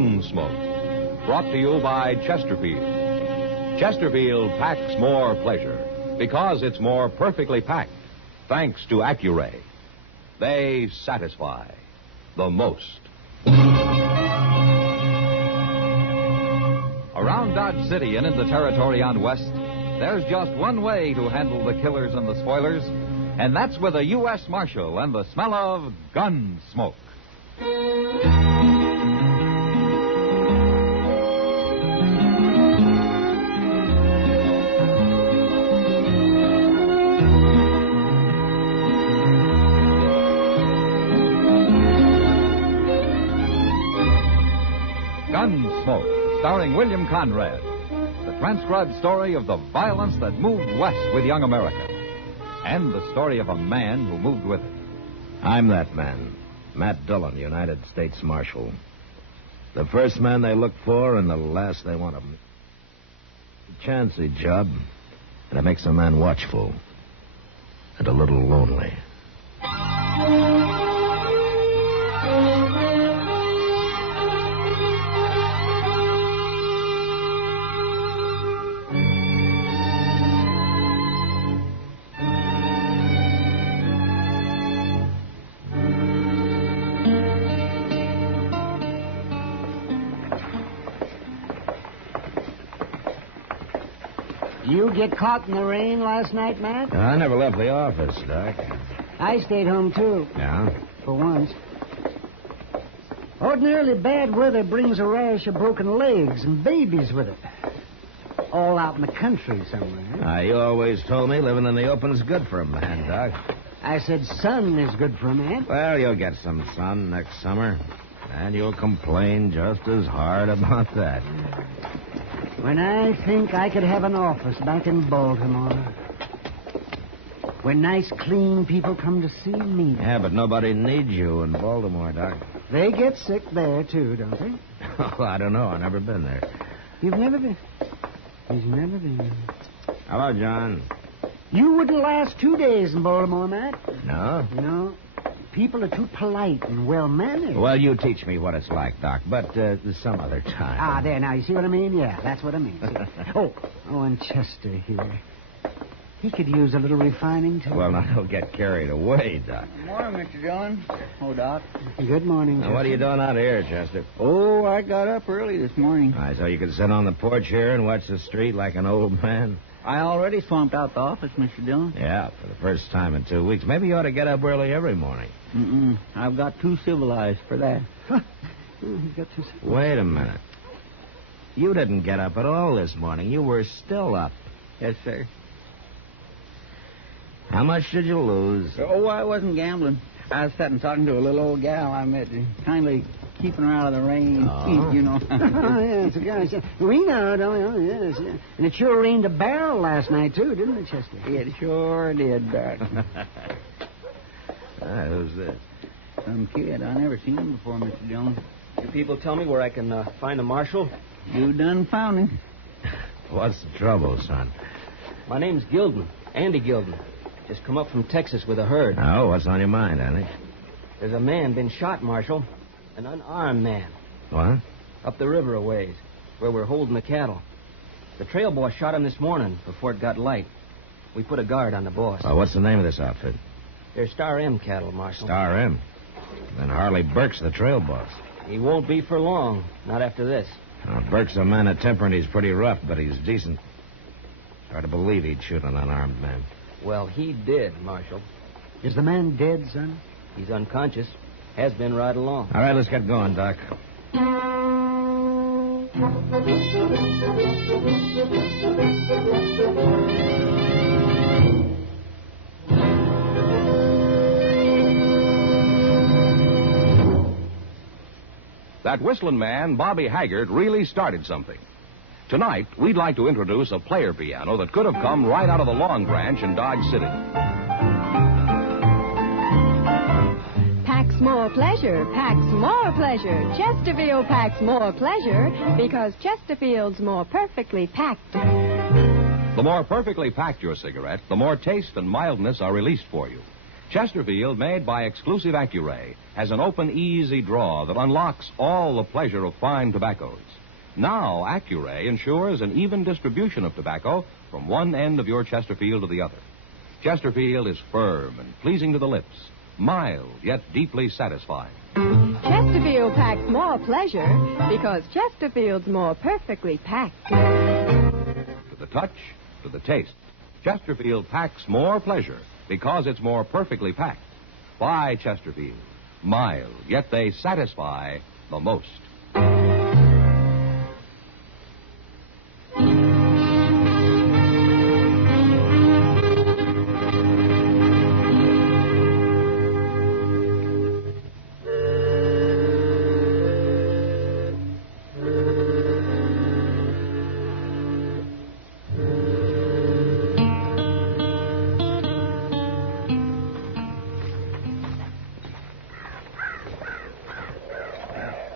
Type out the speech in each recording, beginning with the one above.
Gunsmoke, brought to you by Chesterfield. Chesterfield packs more pleasure because it's more perfectly packed, thanks to Accuray. They satisfy the most. Around Dodge City and in the territory on West, there's just one way to handle the killers and the spoilers, and that's with a U.S. Marshal and the smell of Gunsmoke. Gunsmoke, starring William Conrad. The transcribed story of the violence that moved west with young America. And the story of a man who moved with it. I'm that man, Matt Dillon, United States Marshal. The first man they look for and the last they want to meet. A chancy job, and it makes a man watchful and a little lonely. You get caught in the rain last night, Matt? I never left the office, Doc. I stayed home, too. Yeah? For once. Ordinarily, bad weather brings a rash of broken legs and babies with it. All out in the country somewhere. You always told me living in the open's good for a man, Doc. I said sun is good for a man. Well, you'll get some sun next summer, and you'll complain just as hard about that. When I think I could have an office back in Baltimore. When nice, clean people come to see me. Yeah, but nobody needs you in Baltimore, Doc. They get sick there, too, don't they? Oh, I don't know. I've never been there. You've never been? He's never been. Hello, John. You wouldn't last 2 days in Baltimore, Matt. No? No. People are too polite and well-mannered. Well, you teach me what it's like, Doc, but some other time. Ah, there, now, you see what I mean? Yeah, that's what I mean. Oh, and Chester here. He could use a little refining, too. Well, now, don't get carried away, Doc. Good morning, Mr. Dillon. Oh, Doc. Good morning, Chester. Now, what are you doing out here, Chester? Oh, I got up early this morning. All right, so you can sit on the porch here and watch the street like an old man? I already swamped out the office, Mr. Dillon. Yeah, for the first time in 2 weeks. Maybe you ought to get up early every morning. I've got too civilized for that. Wait a minute. You didn't get up at all this morning. You were still up. Yes, sir. How much did you lose? Oh, I wasn't gambling. I was sitting talking to a little old gal I met, kindly keeping her out of the rain and heat, you know. Oh, yes, we know, don't we? Oh, yes, yeah. And it sure rained a barrel last night, too, didn't it, Chester? It sure did, Doc. Who's this? Some kid. I never seen him before, Mr. Dillon. You people tell me where I can find a marshal? You done found him. What's the trouble, son? My name's Gilden, Andy Gilden. Just come up from Texas with a herd. Oh, what's on your mind, Andy? There's a man been shot, Marshal. An unarmed man. What? Up the river a ways, where we're holding the cattle. The trail boss shot him this morning before it got light. We put a guard on the boss. What's the name of this outfit? They're Star M cattle, Marshal. Star M. Then Harley Burke's the trail boss. He won't be for long. Not after this. Burke's a man of temper, and he's pretty rough, but he's decent. Hard to believe he'd shoot an unarmed man. Well, he did, Marshal. Is the man dead, son? He's unconscious. Has been right along. All right, let's get going, Doc. That whistling man, Bobby Haggart, really started something. Tonight, we'd like to introduce a player piano that could have come right out of the Long Branch in Dodge City. Packs more pleasure, packs more pleasure. Chesterfield packs more pleasure because Chesterfield's more perfectly packed. The more perfectly packed your cigarette, the more taste and mildness are released for you. Chesterfield, made by exclusive Accuray, has an open, easy draw that unlocks all the pleasure of fine tobaccos. Now, Accuray ensures an even distribution of tobacco from one end of your Chesterfield to the other. Chesterfield is firm and pleasing to the lips, mild yet deeply satisfying. Chesterfield packs more pleasure because Chesterfield's more perfectly packed. To the touch, to the taste, Chesterfield packs more pleasure because it's more perfectly packed. Buy Chesterfield. Mild, yet they satisfy the most.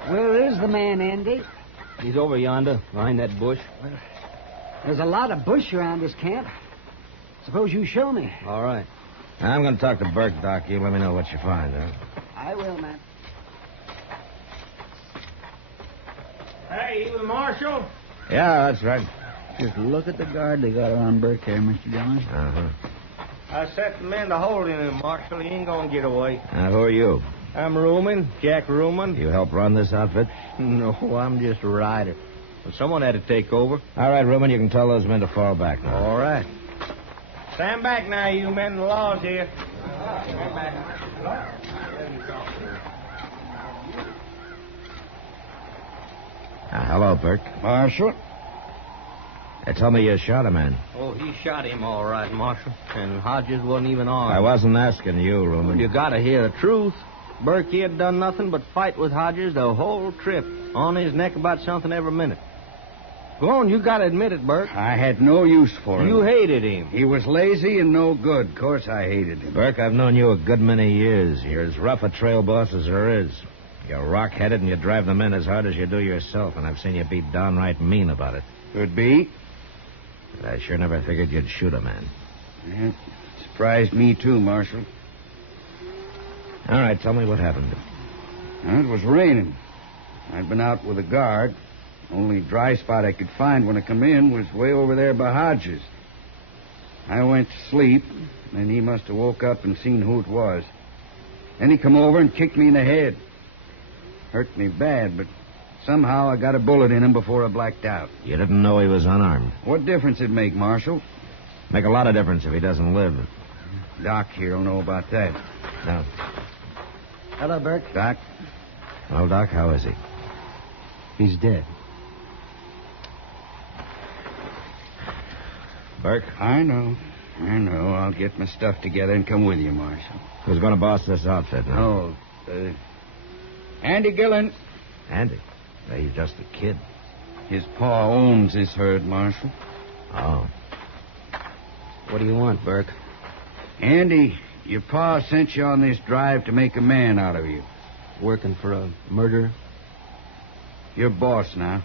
Where is the man, Andy? He's over yonder, behind that bush. There's a lot of bush around this camp. Suppose you show me. All right. I'm going to talk to Burke, Doc. You let me know what you find, huh? I will, man. Hey, you the marshal? Yeah, that's right. Just look at the guard they got around Burke here, Mr. Dillon. Uh-huh. I set the men to holding him, Marshal. He ain't gonna get away. Who are you? I'm Ruman, Jack Ruman. You help run this outfit? No, I'm just a rider. Well, someone had to take over. All right, Ruben, you can tell those men to fall back now. All right. Stand back now, you men. The law's here. Stand back. Hello, Burke. Marshal? Tell me you shot a man. Oh, he shot him all right, Marshal. And Hodges wasn't even armed. I wasn't asking you, Ruben. You gotta hear the truth. Burke, he had done nothing but fight with Hodges the whole trip. On his neck about something every minute. Go on, you gotta admit it, Burke. I had no use for him. You hated him. He was lazy and no good. Of course I hated him. Burke, I've known you a good many years. You're as rough a trail boss as there is. You're rock-headed and you drive the men as hard as you do yourself, and I've seen you be downright mean about it. Could be. But I sure never figured you'd shoot a man. Yeah, surprised me too, Marshal. All right, tell me what happened. Well, it was raining. I'd been out with a guard. Only dry spot I could find when I come in was way over there by Hodges. I went to sleep, and he must have woke up and seen who it was. Then he come over and kicked me in the head. Hurt me bad, but somehow I got a bullet in him before I blacked out. You didn't know he was unarmed. What difference it make, Marshal? Make a lot of difference if he doesn't live. Doc here will know about that. No. Hello, Burke. Doc? Well, Doc, how is he? He's dead. Burke? I know. I'll get my stuff together and come with you, Marshal. Who's going to boss this outfit now? Andy Gillen. Andy? He's just a kid. His pa owns this herd, Marshal. Oh. What do you want, Burke? Andy, your pa sent you on this drive to make a man out of you. Working for a murderer? You're boss now.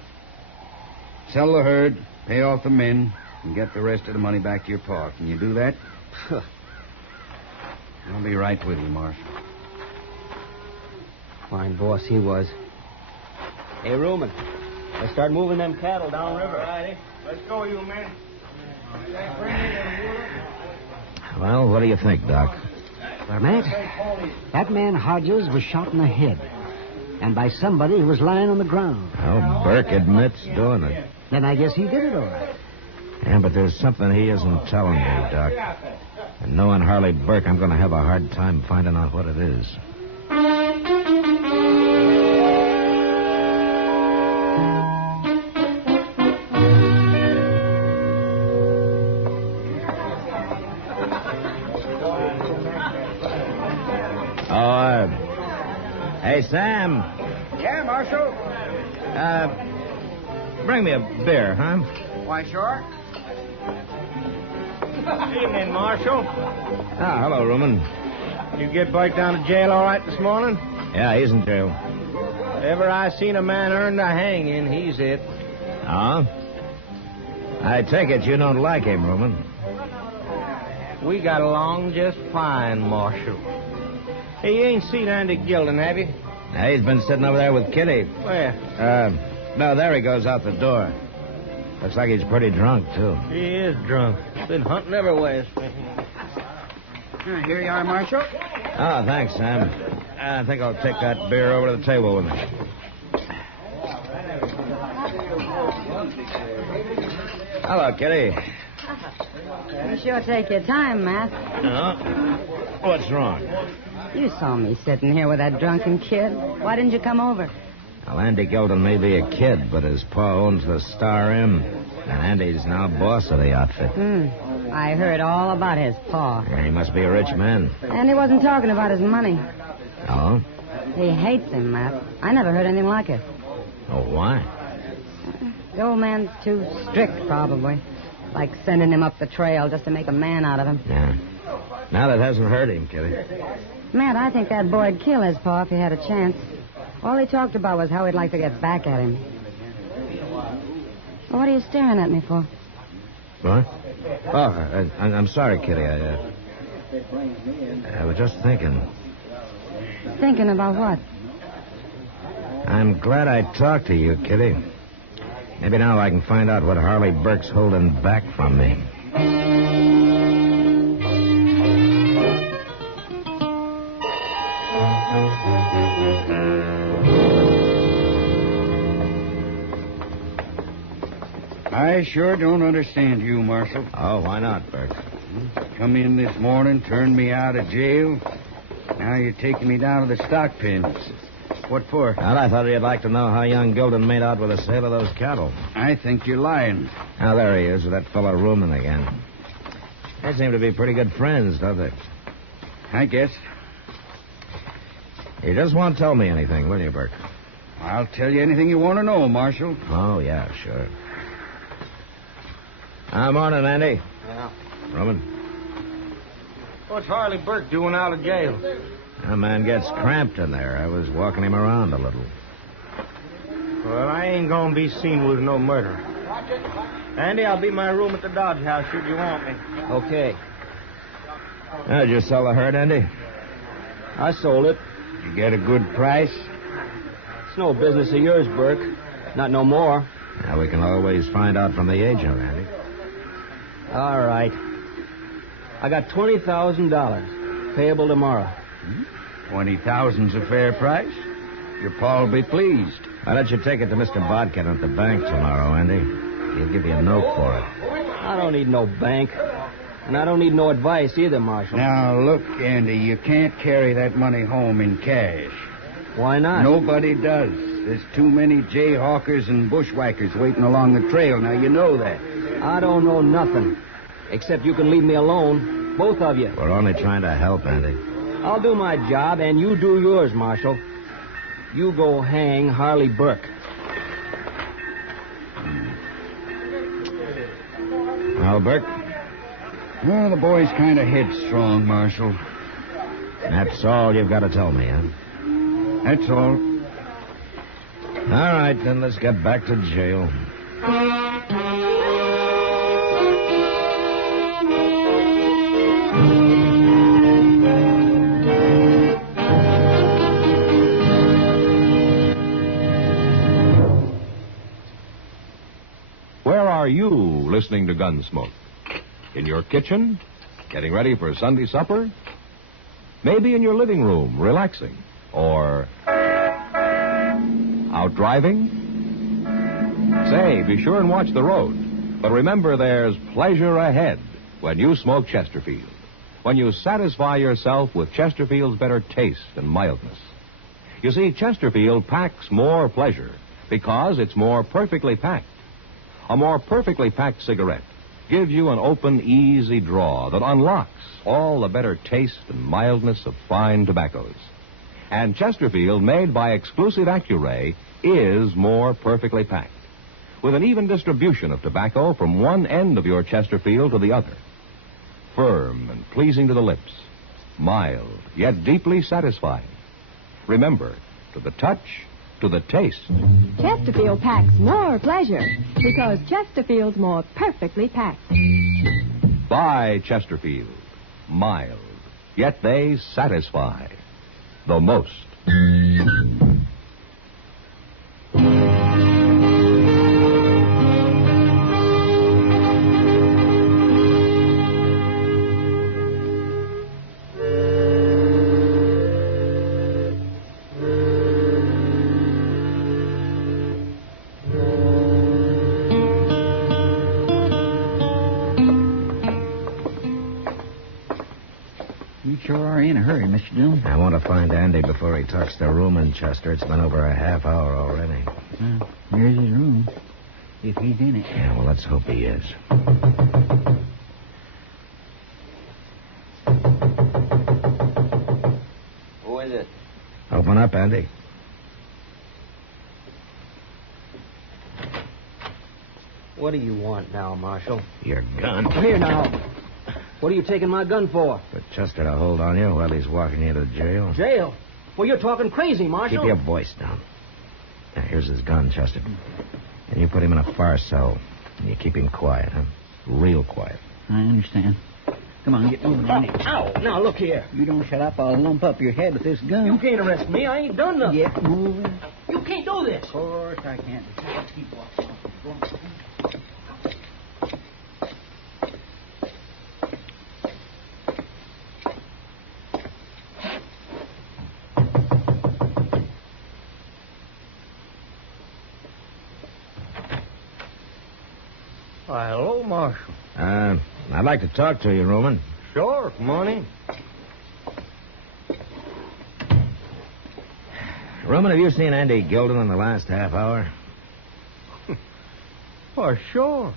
Sell the herd, pay off the men, and get the rest of the money back to your pa. Can you do that? I'll be right with you, Marshal. Fine boss he was. Hey, Ruman, let's start moving them cattle downriver. All righty. Let's go, you men. Well, what do you think, Doc? Well, Matt, that man Hodges was shot in the head. And by somebody who was lying on the ground. Well, Burke admits doing it. Then I guess he did it all right. Yeah, but there's something he isn't telling me, Doc. And knowing Harley Burke, I'm going to have a hard time finding out what it is. Hey, Sam. Yeah, Marshal. Bring me a beer, huh? Why, sure. Evening, Marshal. Ah, hello, Ruman. You get Burke down to jail all right this morning? Yeah, he's in jail. If ever I seen a man earn the hanging, he's it. Oh? I take it you don't like him, Ruman. We got along just fine, Marshal. Hey, you ain't seen Andy Gilden, have you? Now, he's been sitting over there with Kitty. Where? No, there he goes out the door. Looks like he's pretty drunk, too. He is drunk. Been hunting everywhere. Here you are, Marshal. Oh, thanks, Sam. I think I'll take that beer over to the table with me. Hello, Kitty. You sure take your time, Matt. What's wrong? You saw me sitting here with that drunken kid. Why didn't you come over? Well, Andy Gilden may be a kid, but his pa owns the Star Inn, and Andy's now boss of the outfit. I heard all about his pa. Yeah, he must be a rich man. And he wasn't talking about his money. Oh? He hates him, Matt. I never heard anything like it. Oh, why? The old man's too strict, probably. Like sending him up the trail just to make a man out of him. Yeah. Now that hasn't hurt him, Kitty. Matt, I think that boy'd kill his pa if he had a chance. All he talked about was how he'd like to get back at him. Well, what are you staring at me for? What? Oh, I'm sorry, Kitty. I was just thinking. Thinking about what? I'm glad I talked to you, Kitty. Maybe now I can find out what Harley Burke's holding back from me. I sure don't understand you, Marshal. Oh, why not, Burke? Come in this morning, turned me out of jail. Now you're taking me down to the stock pen. What for? Well, I thought you'd like to know how young Gilden made out with the sale of those cattle. I think you're lying. Now, there he is with that fellow Ruman again. They seem to be pretty good friends, don't they? I guess. You just won't tell me anything, will you, Burke? I'll tell you anything you want to know, Marshal. Oh, yeah, sure. Morning, Andy. Yeah. Ruman. What's Harley Burke doing out of jail? That man gets cramped in there. I was walking him around a little. Well, I ain't gonna be seen with no murder. Andy, I'll be in my room at the Dodge House should you want me. Okay. Did you sell the herd, Andy? I sold it. You get a good price? It's no business of yours, Burke. Not no more. Now, we can always find out from the agent, Andy. All right. I got $20,000 payable tomorrow. 20,000's a fair price. Your pa'll be pleased. Why don't you take it to Mr. Bodkin at the bank tomorrow, Andy? He'll give you a note for it. I don't need no bank. And I don't need no advice either, Marshal. Now, look, Andy, you can't carry that money home in cash. Why not? Nobody does. There's too many jayhawkers and bushwhackers waiting along the trail. Now, you know that. I don't know nothing. Except you can leave me alone. Both of you. We're only trying to help, Andy. I'll do my job, and you do yours, Marshal. You go hang Harley Burke. Well, Burke? Well, the boy's kind of headstrong, Marshal. That's all you've got to tell me, huh? That's all. All right, then let's get back to jail. Where are you listening to Gunsmoke? In your kitchen? Getting ready for Sunday supper? Maybe in your living room, relaxing? Or out driving? Say, be sure and watch the road. But remember, there's pleasure ahead when you smoke Chesterfield. When you satisfy yourself with Chesterfield's better taste and mildness. You see, Chesterfield packs more pleasure because it's more perfectly packed. A more perfectly packed cigarette gives you an open, easy draw that unlocks all the better taste and mildness of fine tobaccos. And Chesterfield, made by exclusive Accuray, is more perfectly packed, with an even distribution of tobacco from one end of your Chesterfield to the other. Firm and pleasing to the lips, mild, yet deeply satisfying. Remember, to the touch, to the taste. Chesterfield packs more pleasure because Chesterfield's more perfectly packed. Buy Chesterfield. mild, yet they satisfy the most. You sure are in a hurry, Mr. Dillon. I want to find Andy before he talks to Ruman, Chester. It's been over a half hour already. Here's his room. If he's in it. Yeah, well, let's hope he is. Who is it? Open up, Andy. What do you want now, Marshal? Your gun. Here now. What are you taking my gun for? For Chester to hold on you while he's walking you to jail. Jail? Well, you're talking crazy, Marshal. Keep your voice down. Now, here's his gun, Chester. And you put him in a far cell. And you keep him quiet, huh? Real quiet. I understand. Come on, get moving. Ow! Now, look here. You don't shut up, I'll lump up your head with this gun. You can't arrest me. I ain't done nothing. Get moving. You can't do this. Of course I can't. Let's keep walking. Go on. Why, hello, Marshal. I'd like to talk to you, Roman. Sure, come on in. Roman, have you seen Andy Gilden in the last half hour? Why, sure.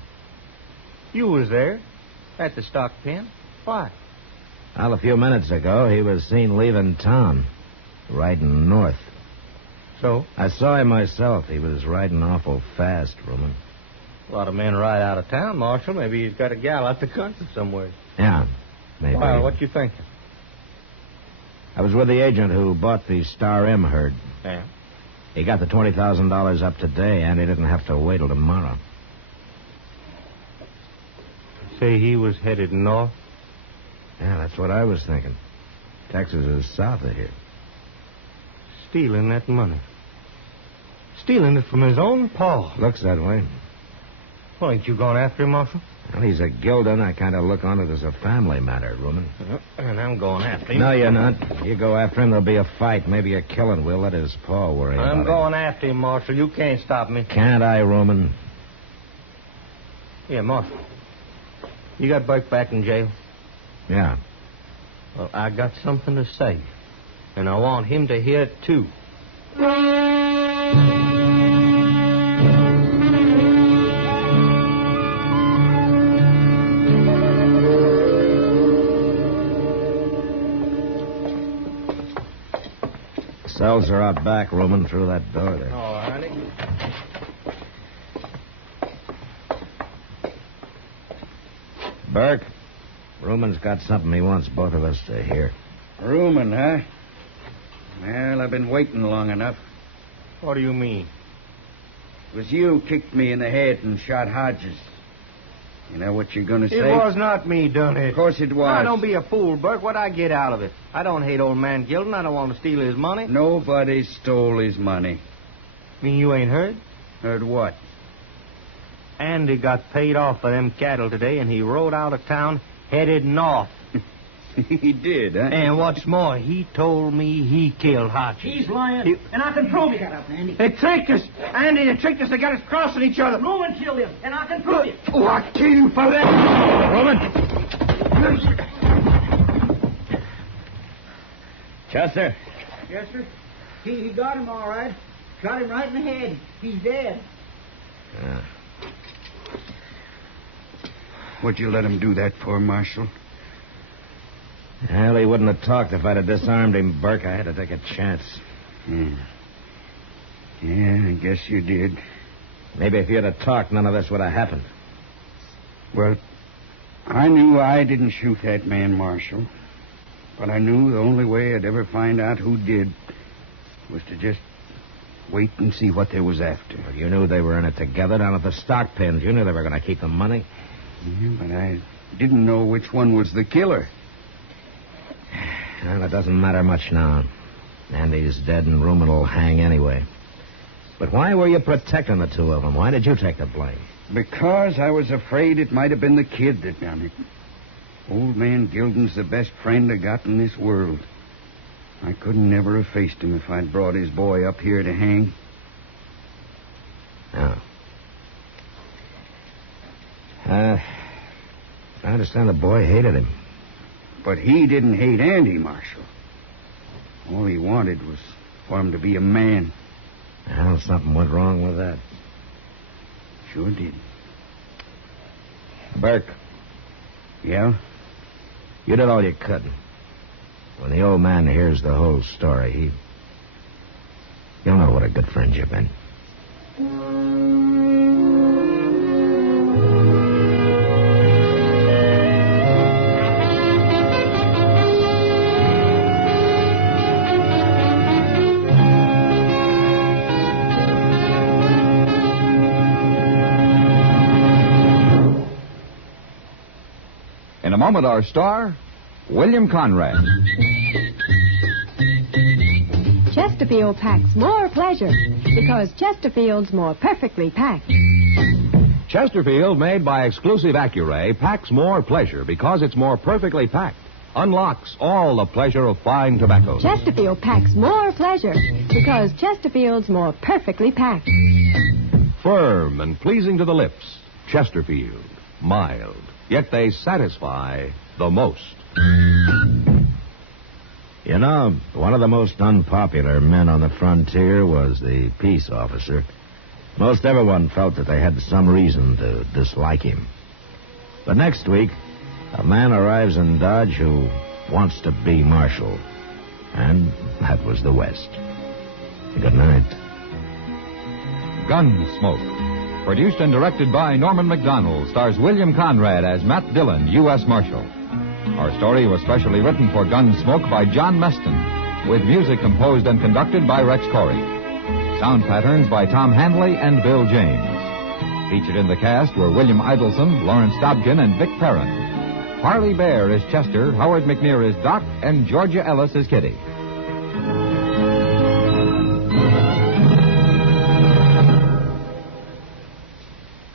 You was there at the stock pen. Why? Well, a few minutes ago, he was seen leaving town, riding north. So? I saw him myself. He was riding awful fast, Roman. A lot of men ride out of town, Marshal. Maybe he's got a gal out the country somewhere. Yeah, maybe. Why, what you thinking? I was with the agent who bought the Star M herd. Yeah? He got the $20,000 up today, and he didn't have to wait till tomorrow. Say he was headed north? Yeah, that's what I was thinking. Texas is south of here. Stealing that money. Stealing it from his own pa. Looks that way. Well, ain't you going after him, Marshal? Well, he's a Gilden. I kind of look on it as a family matter, Roman. And I'm going after him. No, you're not. You go after him, there'll be a fight, maybe a killing. We'll let his pa worry about it. I'm going after him, Marshal. You can't stop me. Can't I, Roman? Yeah, Marshal. You got Burke back in jail? Yeah. Well, I got something to say. And I want him to hear it, too. Cells are out back, Roman, through that door there. All righty. Burke, Roman's got something he wants both of us to hear. Rumen, huh? Well, I've been waiting long enough. What do you mean? It was you kicked me in the head and shot Hodges. You know what you're going to say? It was not me done it. Of course it was. Now, don't be a fool, Burke. What'd I get out of it? I don't hate old man Gilden. I don't want to steal his money. Nobody stole his money. Mean you ain't heard? Heard what? Andy got paid off for them cattle today, and he rode out of town headed north. He did, huh? And what's more, he told me he killed Hodges. He's lying, and I can prove it. Shut up, Andy. They tricked us. Andy, they tricked us. They got us crossing each other. Roman killed him, and I can prove it. Oh, I kill you for that. Roman! Chester? Yes, sir. He got him all right. Shot him right in the head. He's dead. What'd you let him do that for, Marshal? Well, he wouldn't have talked if I'd have disarmed him, Burke. I had to take a chance. Yeah, I guess you did. Maybe if you'd have talked, none of this would have happened. Well, I knew I didn't shoot that man, Marshal. But I knew the only way I'd ever find out who did was to just wait and see what they was after. Well, you knew they were in it together down at the stock pens. You knew they were going to keep the money. Yeah, but I didn't know which one was the killer. Well, it doesn't matter much now. Andy's dead and Rumen will hang anyway. But why were you protecting the two of them? Why did you take the blame? Because I was afraid it might have been the kid that done it. Old man Gilden's the best friend I got in this world. I couldn't never have faced him if I'd brought his boy up here to hang. No. I understand the boy hated him. But he didn't hate Andy, Marshal. All he wanted was for him to be a man. Well, something went wrong with that. Sure did. Burke. Yeah? You did all you could. When the old man hears the whole story, he'll know what a good friend you've been. In a moment, our star, William Conrad. Chesterfield packs more pleasure because Chesterfield's more perfectly packed. Chesterfield, made by exclusive Accuray, packs more pleasure because it's more perfectly packed. Unlocks all the pleasure of fine tobacco. Chesterfield packs more pleasure because Chesterfield's more perfectly packed. Firm and pleasing to the lips. Chesterfield. Mild. Yet they satisfy the most. You know, one of the most unpopular men on the frontier was the peace officer. Most everyone felt that they had some reason to dislike him. But next week, a man arrives in Dodge who wants to be marshal. And that was the West. Good night. Gunsmoke. Produced and directed by Norman Macdonnell, stars William Conrad as Matt Dillon, U.S. Marshal. Our story was specially written for Gunsmoke by John Meston, with music composed and conducted by Rex Corey. Sound patterns by Tom Handley and Bill James. Featured in the cast were William Idelson, Lawrence Dobkin, and Vic Perrin. Harley Bear is Chester, Howard McNear is Doc, and Georgia Ellis is Kitty.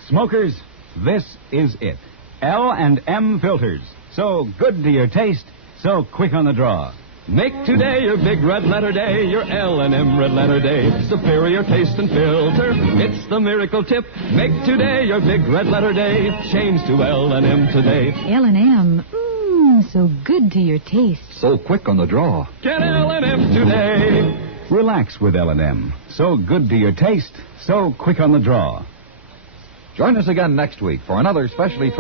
Smokers, this is it. L&M filters. So good to your taste, so quick on the draw. Make today your big red letter day, your L&M red letter day. Superior taste and filter, it's the miracle tip. Make today your big red letter day. Change to L&M today. L&M, so good to your taste. So quick on the draw. Get L&M today. Relax with L&M. So good to your taste, so quick on the draw. Join us again next week for another specially...